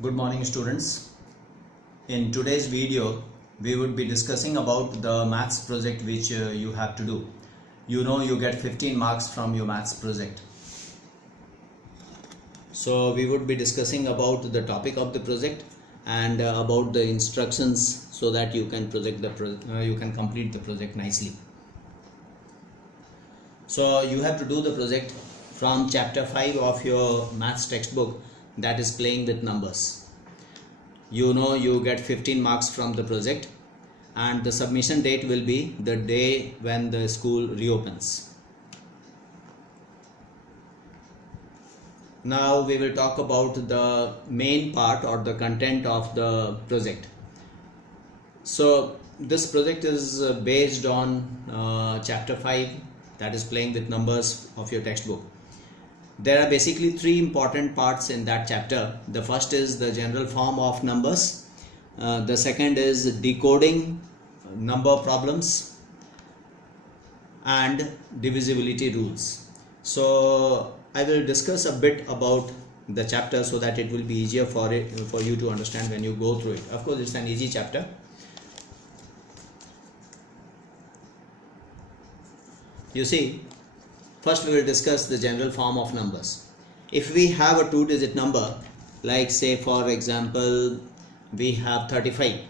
Good morning students. In today's video we would be discussing about the maths project which you have to do. You know you get 15 marks from your maths project. So we would be discussing about the topic of the project and about the instructions so that you can complete the project nicely. So you have to do the project from chapter 5 of your maths textbook, that is playing with numbers. You know you get 15 marks from the project and the submission date will be the day when the school reopens. Now we will talk about the main part or the content of the project. So this project is based on chapter 5, that is playing with numbers of your textbook. There are basically three important parts in that chapter. The first is the general form of numbers. The second is decoding number problems and divisibility rules. So I will discuss a bit about the chapter so that it will be easier for you to understand when you go through it. Of course, it's an easy chapter. You see, first we will discuss the general form of numbers. If we have a two-digit number, like say for example we have 35,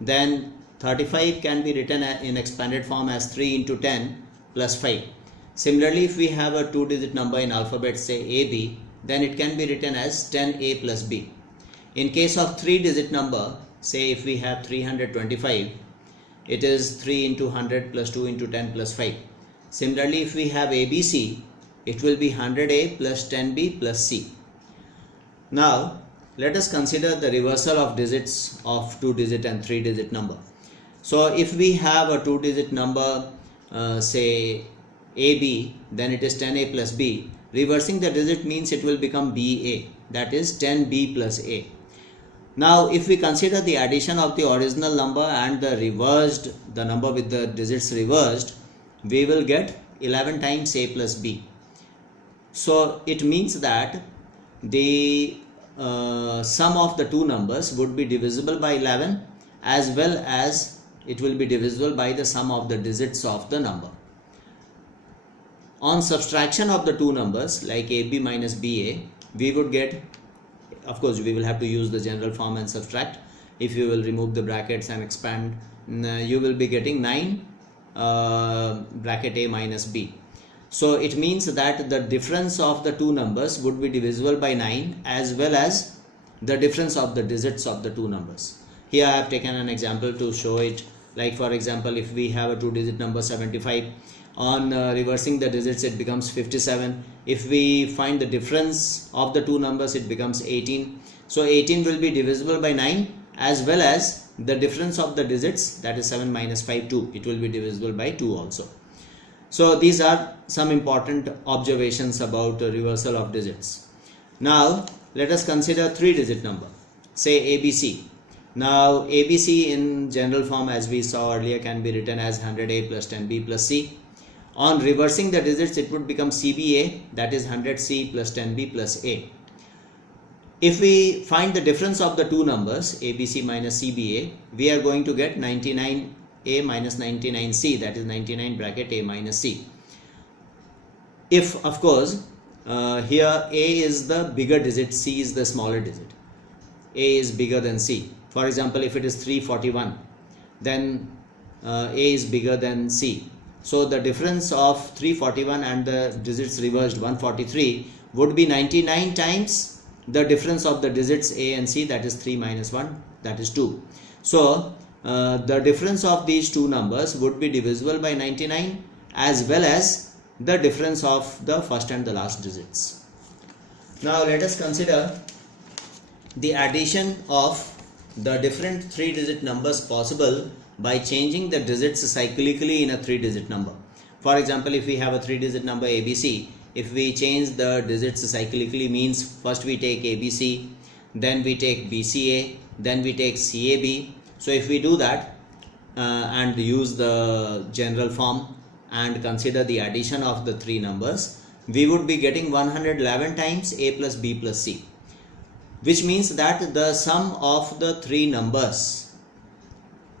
then 35 can be written in expanded form as 3 into 10 plus 5. Similarly, if we have a two-digit number in alphabet, say AB, then it can be written as 10A plus B. In case of three-digit number, say if we have 325, it is 3 into 100 plus 2 into 10 plus 5. Similarly, if we have ABC, it will be 100A plus 10B plus C. Now, let us consider the reversal of digits of two-digit and three-digit number. So, if we have a two-digit number, say AB, then it is 10A plus B. Reversing the digit means it will become BA, that is 10B plus A. Now, if we consider the addition of the original number and the number with the digits reversed, we will get 11 times A plus B. So it means that the sum of the two numbers would be divisible by 11, as well as it will be divisible by the sum of the digits of the number. On subtraction of the two numbers like AB minus BA, we would get, of course we will have to use the general form and subtract. If you will remove the brackets and expand, you will be getting 9 bracket A minus B. So it means that the difference of the two numbers would be divisible by 9, as well as the difference of the digits of the two numbers. Here I have taken an example to show it. Like for example, if we have a two-digit number 75, on reversing the digits it becomes 57. If we find the difference of the two numbers, it becomes 18. So 18 will be divisible by 9, as well as the difference of the digits, that is 7 minus 5, 2. It will be divisible by 2 also. So these are some important observations about the reversal of digits. Now let us consider three-digit number, say ABC. Now ABC in general form, as we saw earlier, can be written as 100A plus 10B plus C. On reversing the digits, it would become CBA, that is 100C plus 10B plus A. If we find the difference of the two numbers, ABC minus CBA, we are going to get 99A minus 99C, that is 99 bracket A minus C. If, of course, here A is the bigger digit, C is the smaller digit. A is bigger than C. For example, if it is 341, then A is bigger than C. So the difference of 341 and the digits reversed 143 would be 99 times the difference of the digits A and C, that is 3 minus 1, that is 2. So the difference of these two numbers would be divisible by 99, as well as the difference of the first and the last digits. Now let us consider the addition of the different three-digit numbers possible by changing the digits cyclically in a three-digit number. For example, if we have a three-digit number ABC, if we change the digits cyclically, means first we take ABC, then we take BCA, then we take CAB. So if we do that and use the general form and consider the addition of the three numbers, we would be getting 111 times A plus B plus C. which means that the sum of the three numbers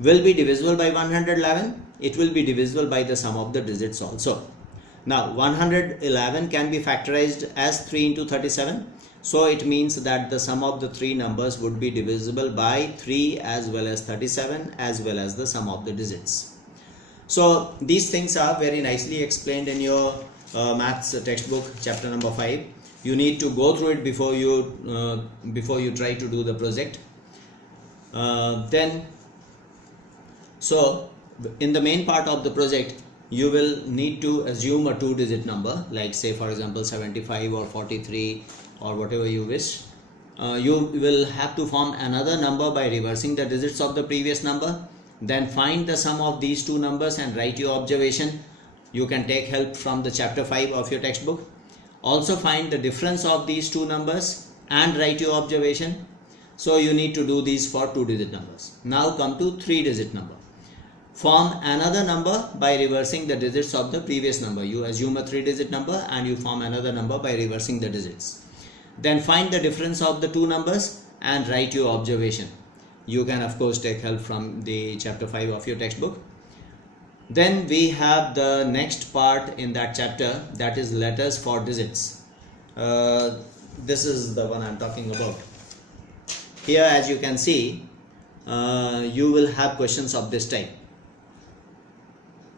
will be divisible by 111. It will be divisible by the sum of the digits also. Now 111 can be factorized as 3 into 37. So it means that the sum of the three numbers would be divisible by 3 as well as 37 as well as the sum of the digits. So these things are very nicely explained in your maths textbook, chapter number 5. You need to go through it before you try to do the project. So in the main part of the project, you will need to assume a two-digit number, like say for example 75 or 43 or whatever you wish. You will have to form another number by reversing the digits of the previous number. Then find the sum of these two numbers and write your observation. You can take help from the chapter 5 of your textbook. Also find the difference of these two numbers and write your observation. So you need to do these for two-digit numbers. Now come to three-digit number. Form another number by reversing the digits of the previous number. You assume a three-digit number and you form another number by reversing the digits. Then find the difference of the two numbers and write your observation. You can of course take help from the chapter 5 of your textbook. Then we have the next part in that chapter, that is letters for digits. This is the one I am talking about. Here, as you can see, you will have questions of this type.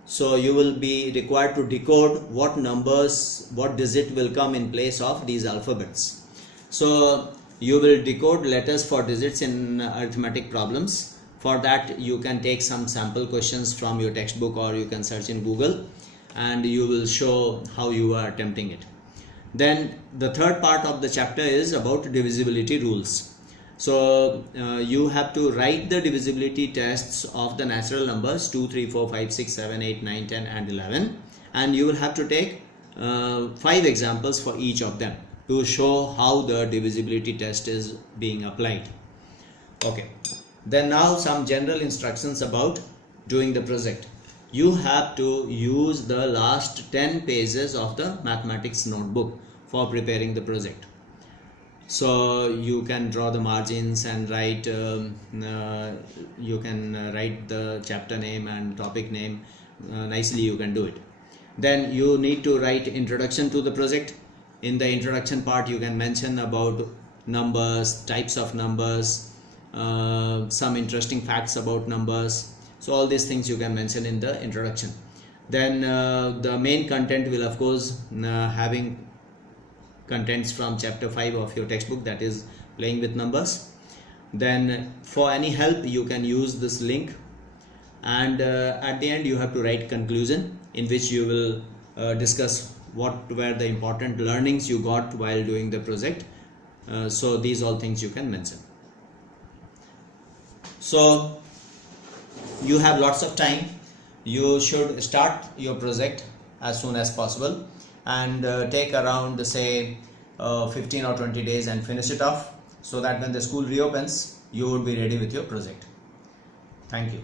So you will be required to decode what numbers, what digit will come in place of these alphabets. So you will decode letters for digits in arithmetic problems. For that you can take some sample questions from your textbook or you can search in Google and you will show how you are attempting it. Then the third part of the chapter is about divisibility rules. So you have to write the divisibility tests of the natural numbers 2, 3, 4, 5, 6, 7, 8, 9, 10 and 11, and you will have to take 5 examples for each of them to show how the divisibility test is being applied. Okay, then now some general instructions about doing the project. You have to use the last 10 pages of the mathematics notebook for preparing the project. So you can draw the margins and write, you can write the chapter name and topic name, nicely you can do it. Then you need to write introduction to the project. In the introduction part you can mention about numbers, types of numbers, some interesting facts about numbers. So all these things you can mention in the introduction. Then the main content will of course having contents from chapter 5 of your textbook, that is playing with numbers. Then for any help you can use this link, and at the end you have to write conclusion in which you will discuss what were the important learnings you got while doing the project. So these all things you can mention. So you have lots of time. You should start your project as soon as possible and take around say 15 or 20 days and finish it off, so that when the school reopens you would be ready with your project. Thank you.